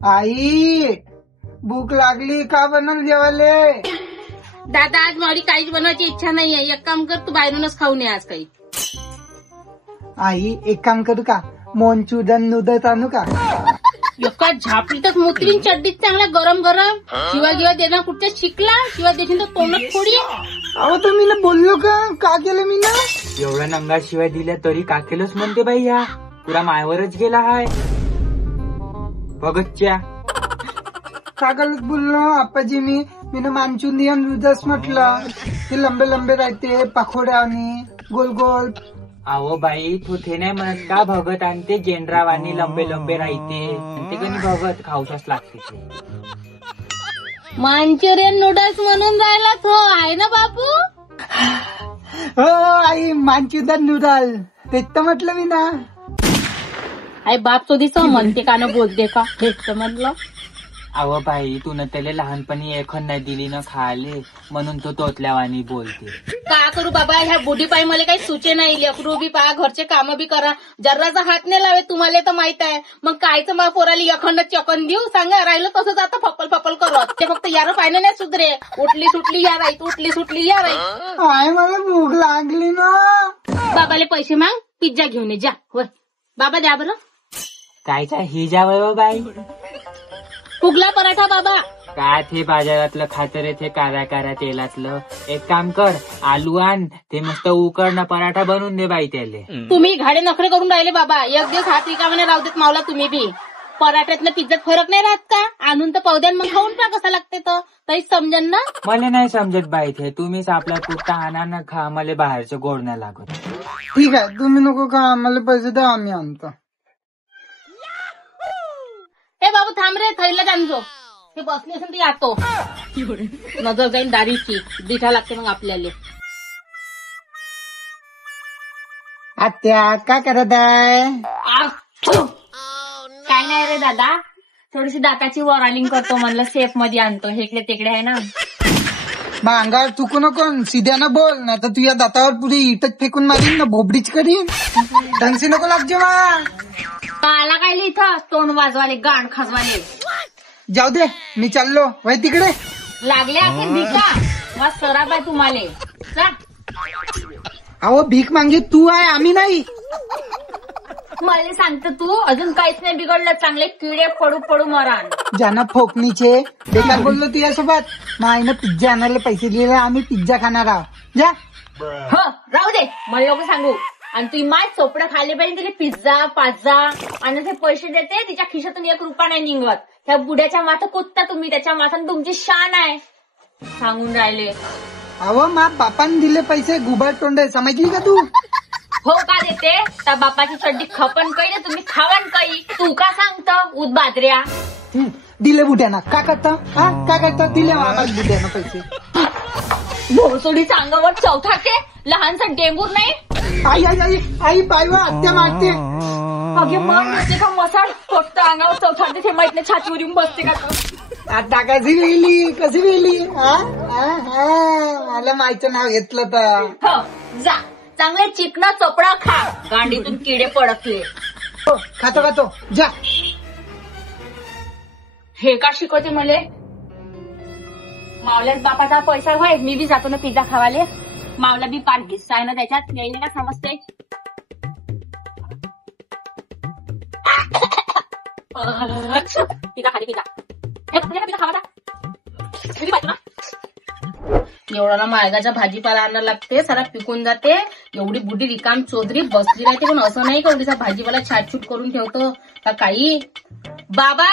आई भूक लागली, का बनवून जेवाले? दादा आज माझी काहीच बनवायची इच्छा नाहीये. एक काम कर, तू बाहेरूनच खाऊन ये आज काही. आई एक काम करू का, मोहनचुदन नूडल्स आणू का? एका झापलीतच मुतरीन चड्डीत चांगला गरम गरम. शिवाय गिवा देणार कुठच्या शिकला, शिवाय देशील तर तोंडात फोडी. अहो तर मी ना बोललो का केलं मी ना? एवढ्या नंगा शिवाय दिल्या तरी का केलंच म्हणते बाई, या पुरा मायवरच गेला हाय भगतच्या. कागलच बोललो आप्पाजी मी ना मांचुरियन नूडल्स म्हटलं. ते लंबे लंबे राहते पकोड्या आणि गोल गोल. अहो बाई तू ते नाही म्हणत का, भगत आणते जेनराव आणि लंबे लंबे राहते ते कधी भगत खाऊच लागते ते. मांचुरियन नूडल्स म्हणून राहिला तो आहे ना बापू? हो आई मांचुरियन नूडल तेच तर म्हटलं मी ना. आई बाप चोदीचं म्हणते का न बोलते का, हेच तर म्हटलं. अहो बाई तू न त्याला लहानपणी एखन नाही दिली ना खाले, म्हणून तो तोतल्यावानी बोलते. का करू बाबा, ह्या बुढी पायी मला काही सुचे नाही. लेकरू बी पहा, घरचे काम बी करा, जर्राचा हात नाही लावे. तुम्हाला तर माहित आहे. मग कायचं मग पोराली अखंड चकन देऊ सांगा. राहिलं तसंच आता फपल फपल करत. ते फक्त यार पाहिलं नाही सुधरे. उठली सुटली या राईत, उठली सुटली या राईत. आय मला भूक लागली ना. बाबाले पैसे माग, पिझ्झा घेऊन ये जा. होय बाबा द्या बरं. कायचा ही जावं बाई, फुगला पराठा बाबा. काय ते बाजारातलं खातर ते काऱ्या काऱ्या तेलातलं. एक काम कर, आलू आण, ते मस्त उकडणं पराठा बनवून दे बाई त्याले. तुम्ही घाडे नखरे करून राहिले बाबा. एक दिवस हात रिकामाने राहू देत मावला तुम्ही बी. पराठ्यातलं पिझ्झात फरक नाही राहत का? आणून तर पौद्यान मग खाऊन पहा कसा लागते तर, तरीच समजन ना. मला नाही समजत बाई ते, तुम्हीच आपला पुरता आणा ना खा, मला बाहेरचं गोड नाही लागत. ठीक आहे तुम्ही नको का, आम्हाला पैसे द्या आम्ही आणतो. हे बाबू थांब रे, थैला जाणजो. हे बसले असेल ते यातो नजर जाईन दारीची. दिठा लागते मग आपल्याला. आत्या काय करत आहे? काय नाही रे दादा, थोडीशी दाताची वॉरलिंग करतो म्हणलं, सेफ मध्ये आणतो. हेकडे तेकडे आहे ना. मग अंगावर चुकू नको, सिध्यानं बोल, नाही तर तुझ्या दातावर पुढे इटच फेकून मारीन ना, भोबडीच करीन. ढंगशी नको लागजे मा. आला काय इथं तोंड वाजवाले, गाण खाजवाले. जाऊ दे मी चाललो, वय तिकडे. लागले असेल भिका, मस्त सराब आहे तुम्हाला. जा. अहो भीक मागे तू आहे, आम्ही नाही. मला सांगतो तू, अजून काहीच नाही बिघडलं. चांगले किडे पडू पडू मरान. ज्यांना फोकणीचे बेकार बोललो तुझ्यासोबत. मग आईनं पिझ्झा आणायला पैसे दिले, आम्ही पिझ्झा खाणार आहोत. जा. हो राहू दे, मला लोक सांगू. आणि तुम्ही माय चोपडा खाल्ले पाहिजे तिला पिझ्झा पाझ्झा आणि ते पैसे देते, तिच्या खिशातून 1 रुपया नाही निघत. ह्या बुड्याच्या माथा कुदता तुम्ही, त्याच्या माथान तुमची शान आहे. सांगून राहिले. अहो मा बापान दिले पैसे, गुबाड तोंड समजली का तू? हो का देते, त्या बापाची चड्डी खपन काही ना तुम्ही खावान काही. तू का सांगत उद बाजऱ्या. दिले बुड्याना का करता, काय करता? दिले आम्हाला बुड्याना पैसे. भोसोडी सांगावर चौथाचे लहानसा डेंगूर नाही. आई आई आई आई पायवा आत्या मारते. अगे मग नसते का मसाळ फक्त अंगावर चौथाचे ते माहित नाही, छातीवर येऊन बसते का. आता कशी वेली मला माहिती नाव घेतलं तर. हो जा, चांगले चिकना चोपडा खा, गांडीतून किडे पडकले. हो खातो जा. हे का शिकवते मले? मावल्याच बापाचा पैसा व्हाय, मी बी जातो ना पिझ्झा खावाले. मावला बी पार हिस्सा आहे ना त्याच्यात, नाही का समजते. पिझ्झा खाली पिझ्झा खावा. एवढा ना मार्गाच्या भाजीपाला आणायला लागते, सारा पिकून जाते. एवढी बुडी रिकाम चौधरी बसली राहते, पण असं नाही का एवढीसा भाजीपाला छाटछूट करून ठेवतो का काही. बाबा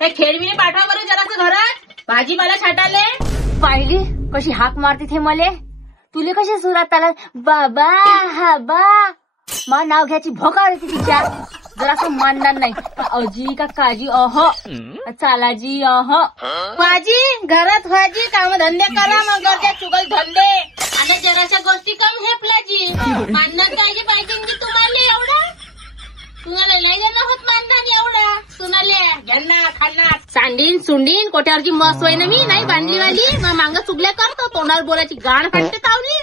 त्या खेळवीने पाठवा बरं जरासं घरात भाजीपाला छाटाले. पाहिली कशी हाक मारते थे मले. तुले कशी सुरात आला बाबा हा बा. मा नाव घ्यायची भोकाळ होती तिच्या. जरासं मानणार नाही अजी का काजी अह चालाजी अह. भाजी घरात भाजी, काम धंदे करा, मग गरजा चुगल धंदे आणि जराशा गोष्टी कम हेपलाजी. मानणार काळजी पाहिजे की तुम्हाला एवढा. तुम्हाला नाही जाणं होत मानणार एवढा. सुनाले घ्यांना खाना सांडीन सुंडीन कोट्यावरची मस्त होय ना. मी नाही बांधली वाली, मग मांग चुगल्या करतो, तोंडावर बोलायची गाण फाटते तावली.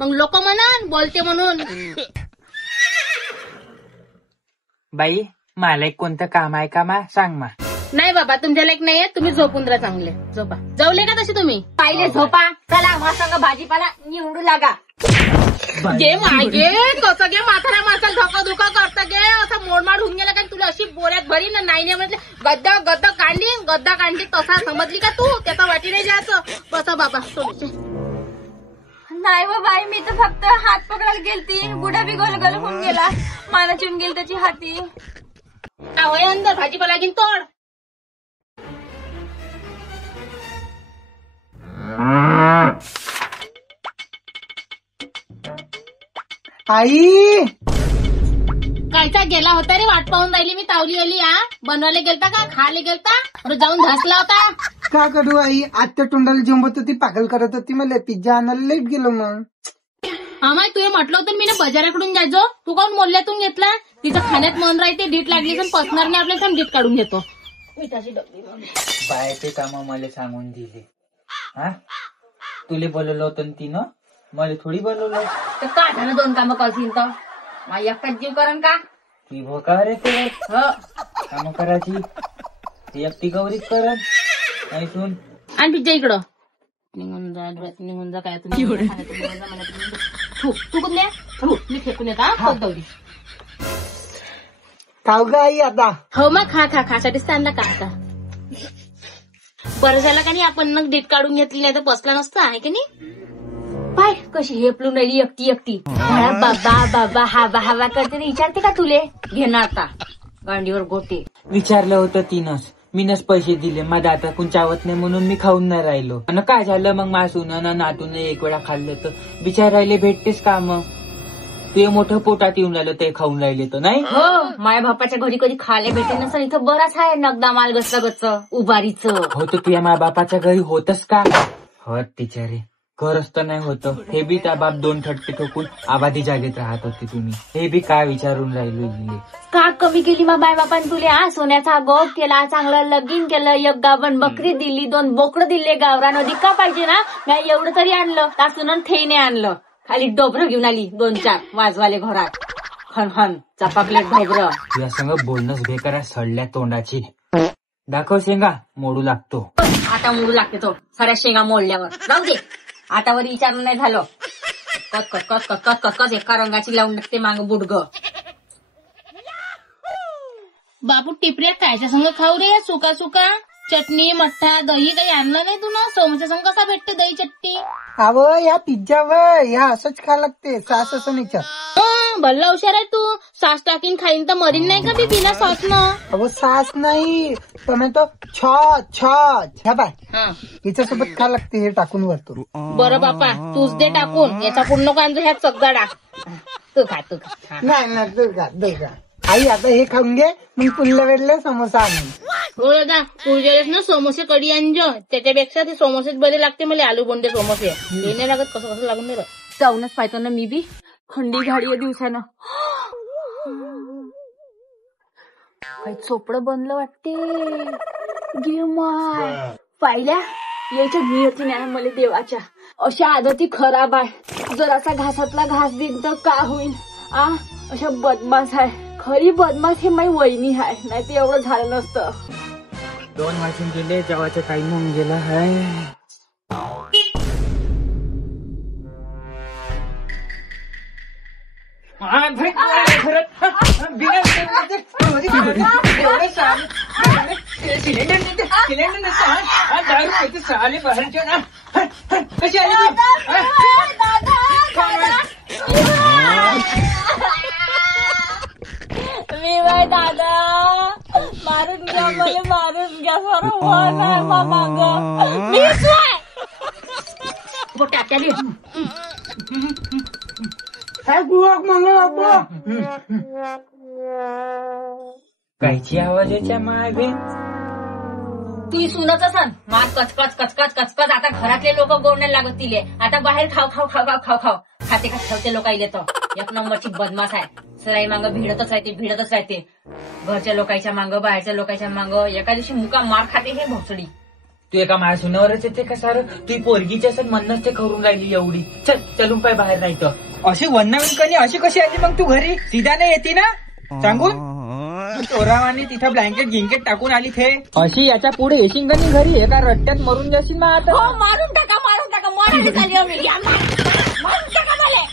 मग लोक म्हणन बोलते म्हणून. बाई मला एक कोणतं काम आहे का मा सांग मा. नाही बाबा तुमच्या लायक नाहीये, तुम्ही झोपून राहा चांगले. झोपा. जाऊले का तसे तुम्ही? पाहिले झोपा. चला माझ्या भाजीपाला निवडू लागा. गे मागे कसं गे म्हातारा माणसाला धोका करतं गे. असं मोडमाड होऊन गेला का तुला अशी बोऱ्यात भरी ना. नाही म्हटलं गद्दा काढली तसा समजली का तू? त्याचा वाटी नाही जायचं. बसा बाबा थोडेसे. नाही हो बाई, मी तर फक्त हात पकडायला गेलती. बुडा बी गोल गोल होऊन गेला. माना चिवून गेली त्याची हाती. आवय अंदर भाजीपाला घेऊन तोड. आई कायचा गेला होता रे? वाट पाहून राहिली मी. तावली आली. बनवायला गेलता का? खायला गेलता? जाऊन धसला होता. का करू आई? आत्या तोंडाला जिंबत होती, पागल करत होती. मला पिझ्झा आणायला लेट गेलो मग. माय तुला म्हटलं होतं मी ना बाजाराकडून जायचो. तू काऊन मोल्ल्यातून घेतला? तिचं खाण्यात मन राहते. डीट लागली तर पसणार नाही आपल्याला. डीट काढून घेतो. मिठाची डब्बी बायचे काम मला सांगून दिले. हा तुले बोलवलं होतं तिनं, मला थोडी बोलवलं. तर का झालं 2 कामं करशील तर? माझी एकटाच जीव करण का? ती भोका रे ते काम करायची. ती एकटी गौरीच करत नाही. सुन आणि पिझ्झा इकडं निघून जा. डोळ्यात निघून जा. काय तुम्ही तू कुठले? मी फेकून येता दौरी. खाऊ ग आई आता? हो मग खासाठीच आणला का आता? बरं झालं का नाही आपण मग डेट काढून घेतली, नाही तर बसला नसता आहे की नाही? पाय कशी हेपलून राहिली एकटी. बाबा हवा करते विचारते का तुले? घेणार आता गांडीवर गोटे. विचारलं होतं तिनंच, मीनच पैसे दिले. माझं आता कोण चावत नाही म्हणून मी खाऊन नाही राहिलो. आणि काय झालं मग? मासून नातून एक वेळा खाल्लं तर विचार राहिले भेटतेस का? मग ते मोठं पोटात येऊन राहिलं ते खाऊन राहिले तर नाही. हो माया बापाच्या घरी कधी खायला भेटे नसतं. इथं बराच आहे नगदा माल गच्च उभारीचं. होतं तुझ्या माझ्या बापाच्या घरी होतच का? हो तिच्यारे खरंच तर नाही होतं. हे बी त्या बाप 2 ठटके ठोकून आबादी जागेत राहत होते. तुम्ही हे बी काय विचारून राहिलो? का कमी केली मग माय बापान तुले? सोन्याचा गोप केला, चांगलं लगीन केलं, 1 गाभण बकरी दिली, 2 बोकडं दिले. गावरान अधिक का पाहिजे ना? नाही एवढं तरी आणलं. तासून थेने आणलं. खाली डोबरं घेऊन आली 2-4 वाजवाले घरात. हन चपापलेट ढोबरं. तुझ्या संग बोलणंच बेकार. सडल्या तोंडाची. दाखव शेंगा, मोडू लागतो. आता मोडू लागते तो साऱ्या शेंगा मोडल्यावर. जाऊ दे, आतावर विचारणं नाही झालं. कस एका रंगाची लावून टाकते माग बुडग. बापू टिपऱ्या कायच्या संग खाऊ रे? सुका चटणी मठ्ठा दही काही आणलं नाही तू ना? सोमच्या संग कसा भेटते दही चटणी? अव या पिझ्झावर ह्या असंच खा लागते. सास असं नाही. भल्ला हुशार आहे तू. सास टाकीन खाईन तर मरीन नाही का बी बिना सॉसनं? अहो सास नाही, टोमॅटो ह्या बाय हिच्यासोबत खा लागते. हे टाकून वरतो. बरं बापा तूच दे टाकून. याचा पूर्ण कांदा ह्या चगदाडा. तू खा. नाही दे का आई? आता हे खाऊन घे, मग पुढल्या वेळेला समोसा आणून. हो दादा पुढच्या वेळेस ना समोसे कढी आणजो. त्याच्यापेक्षा ते समोसेच बरे लागते मला. आलू बोंडे समोसे हे नाही लागत. कसं लागून नाही जाऊनच पाहतो ना मी बी. खंडी घाडी या दिवसानं काही चोपडं बनलं वाटते. गे माय पाहिल्या याच्या नियती नाही मला देवाच्या. अशा आदती खराब आहे. जरासा घासातला घास दिन तर का होईल. अशा बदमाश आहे. खरी बदमाश हे माझी वहिनी आहे. नाही ते एवढं झालं नसतं. 2 वाजून गेले. जेवायचा टाइम होऊन गेला आहे. मी बाय दादा मारून घ्या मला. मारून घ्या सर. माग कायची आवाज याच्या मागे? तू सुनच असन. मार कचकच. आता घरातले लोक गोडण्याला लागत तिले. आता बाहेर खाऊ खाते का ठेवते लोक इले. तो 1 नंबरची बदमाश आहे. सराई मांग भिडतच राहते. घरच्या लोकांच्या मांग, बाहेरच्या लोकांच्या मांग. एका दिवशी मुका मार खाते हे भोसडी. तू एका माझ्या सुनावरच येते का सारं? तू पोरगीची असं म्हणणंच ते करून राहिली एवढी. चलून पाय बाहेर राहतं. अशी वन्नाविन कणी अशी कशी आली मग तू घरी? सीधा नाही येते ना सांगून? चोरावानी तिथं ब्लँकेट गिंकेट टाकून आली थे अशी याच्या पुढे येशील का नाही घरी एका रट्ट्यात मरून जाशील मग आता. हो मारून टाका मराठी झाली आम्ही मारून टाका मला.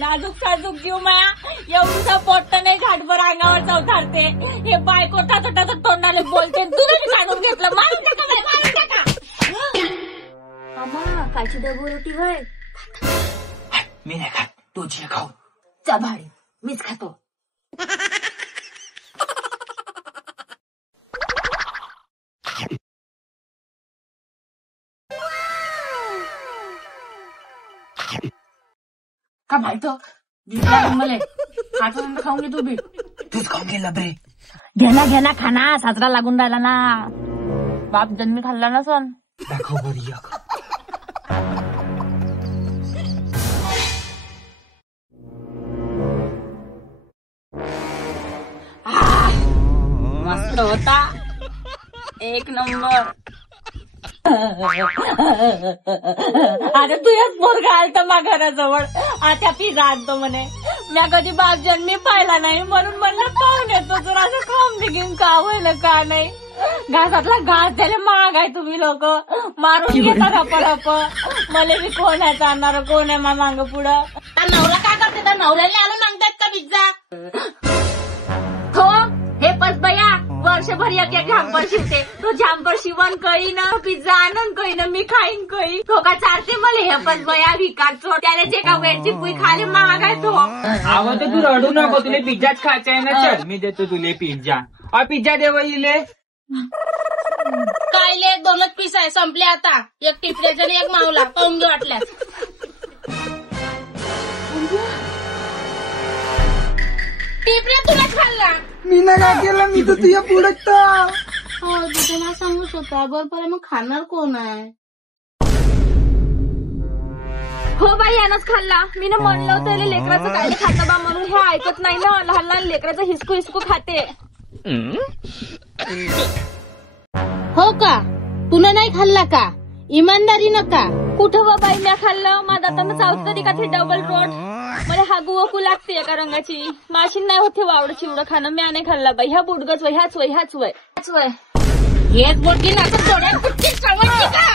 नाजूक साजूक जीव माया एवढं पोट्ट नाही घाटभर अंगावर चौथारते. हे बायको टाचा तोंडाला बोलते तुझं काढून घेतलं. मारून टाका मला, मारून टाका. अम्मा कायची डबू रोटी होय. मी नाही खात, तू जे खाऊ. चभाडी मीच खातो. का माहित मला आठवण खाऊन घे तू बी. तूच खाऊन गेला बरे. घेना खाना साजरा लागून राहिला ना. बाप जन्मी खाल्ला ना सण. दाखव बरी एक. मस्त होता एक नंबर. अरे तू एक पोरगा आलता मा घराजवळ आता पिझ्झा आणतो म्हणे. म्या कधी बाप जन्मी पाहिला नाही म्हणून म्हणलं पाहून येतो जर असं खाऊन बिगीन का व्हायला का नाही. घासातला घास द्यायला महाग आहे तुम्ही लोक. मारून घेता रप मला बी कोण आहे जाणार कोण आहे मा मांग पुढं. नवरा काय करते तर नवऱ्याला आणून मागतात का पिझ्झा. हो हे पस बया वर्षभर एक झांपर शिवते. तो झांपर शिवण कळी ना पिझ्झा आणून कळी ना मी खाईन कळी. तो का चालते मला हे पस बया विकायचो त्याला जे का वेळची पुई खाले महाग आहे तो. आवाज तू रडू नको, तुला पिझ्झाच खायचा आहे ना. चल मी देतो तुले पिझ्झा. पिझ्झा देव इले कायले 2च पीस आहे संपले आता. एक टिपऱ्याचा आणि एक मावला पाहून घे वाटल्यास. टिपऱ्या तुलाच खाल्ला. मी ना काय केलं, मी तर तुझ्या पुढे. हो तिथे मला सांगूच होता. बरोबर मग खाणार कोण आहे. हो बाई यानंच खाल्ला. मी ना म्हणलं होतं लेकराचं काय खातं बा म्हणून. हे ऐकत नाही ना. लहान लेकराचं हिसकू खाते. हो का तुला नाही खाल्ला का. इमानदारी नका. कुठं व बाई म्या खाल्लं. माझा आता चावत कधी का ते डबल रोड. मला हागू वकू लागते एका रंगाची. माशीन नाही होते वावड चिवडं खाणं. म्या नाही खाल्ला बाई. ह्या बुडगच वय ह्याच वय. हेच बोटली ना डोळ्यात कुठची समजली का.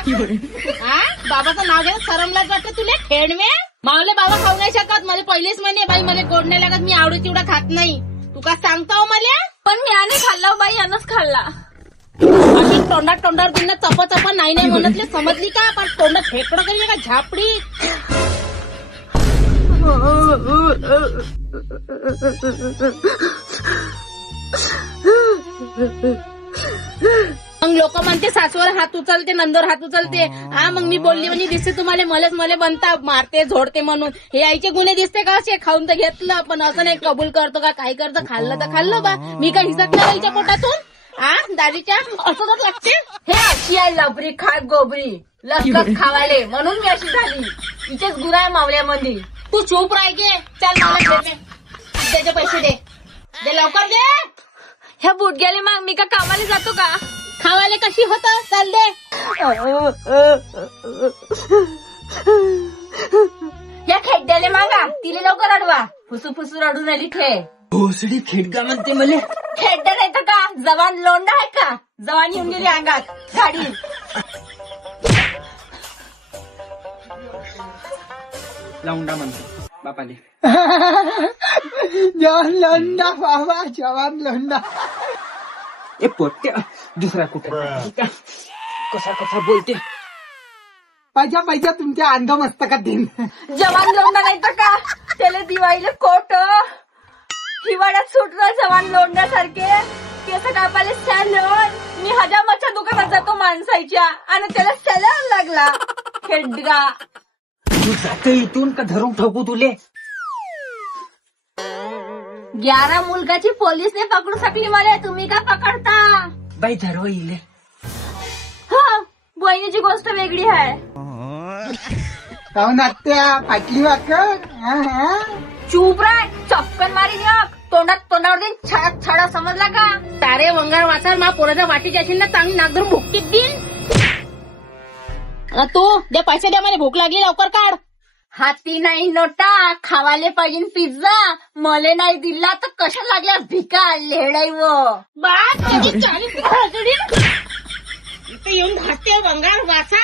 हा बाबाचं नाव घ्या सरमलाच वाटतं तुला. खेळमे मावले बाबा खाऊ नाही शकत. मला पहिलेच म्हणे बाई मला गोड नाही लागत. मी आवडी चिवडा खात नाही. तू का सांगता हो मला. पण म्या नाही खाल्ला बाई यानंच खाल्ला. आणि तोंडावर दिलं चप नाही म्हणतले समजली का. पण तोंडात फेकडं करी का झापडी. मग लोक म्हणते सासवर हात उचलते नंदोर हात उचलते. हा मग मी बोलली म्हणजे दिसते तुम्हाला मले बनता मारते झोडते म्हणून. हे आईचे गुन्हे दिसते का. असे खाऊन तर घेतलं पण असं नाही कबूल करतो का काय करतं. खाल्लं तर खाल्लं बा. मी काय हिसकलं आईच्या पोटातून. दादीच्या असं तर लागते. हे अशी आहे लबरी खाट गोबरी लस खावाले म्हणून मी अशी झाली. इथेच गुन्हा आहे मावल्यामध्ये. तू चूप राहायचे. चल मला त्याचे पैसे दे लवकर दे. ह्या बुटग्याले मग मी का कामाला जातो का. खावाले कशी होत. चल दे. या खेड्याले मागा तिले लवकर अडवा. फुसू रडून आली थे. भोसडी खेडगा म्हणते मला. खेड्डा नाही तर का जवान लोंडा आहे का. जवान येऊन गेली अंगात गाडी. लावून म्हणते बापाले. जवान लोंडा बाबा जवान लोंडा. ए पोट्या दुसरा कुठं कसा बोलते. पैसा तुमच्या अंध मस्तकात देईन. जवान लोंडा नाही तर का. त्याला दिवाळीला कोट हिवाळ्यात सुटलं जवान लोंड्यासारखे केस कापायला सॅलून. मी हजामाच्या दुकानात जातो माणसाच्या आणि त्याला सॅलून लागला. खेडगा तू जाते इथून का धरून ठोकू तुले. 11 मुलगाची पोलीसने पकडू शकली मला. तुम्ही का पकडता बाई धरव इले. हा बहिणीची गोष्ट वेगळी आहे. काहून आत्या पाटली वाकर. चूप राय चपकन मारी तोंडावर देईन. छाडा समजला का. तारे वंगार वाचार मा पोराच्या वाटीची असेल ना चांगली नाक धरून भुकटीत देईन. तू दे पैसे द्या मला भूक लागली लवकर काढ. हाती नाही नोटा खावाले पाहिजे पिझ्झा मले नाही दिला तर कशा लागल्या भिका लेडाई बा कधी 40 हजरी इथे येऊन घाते बंगार वाचा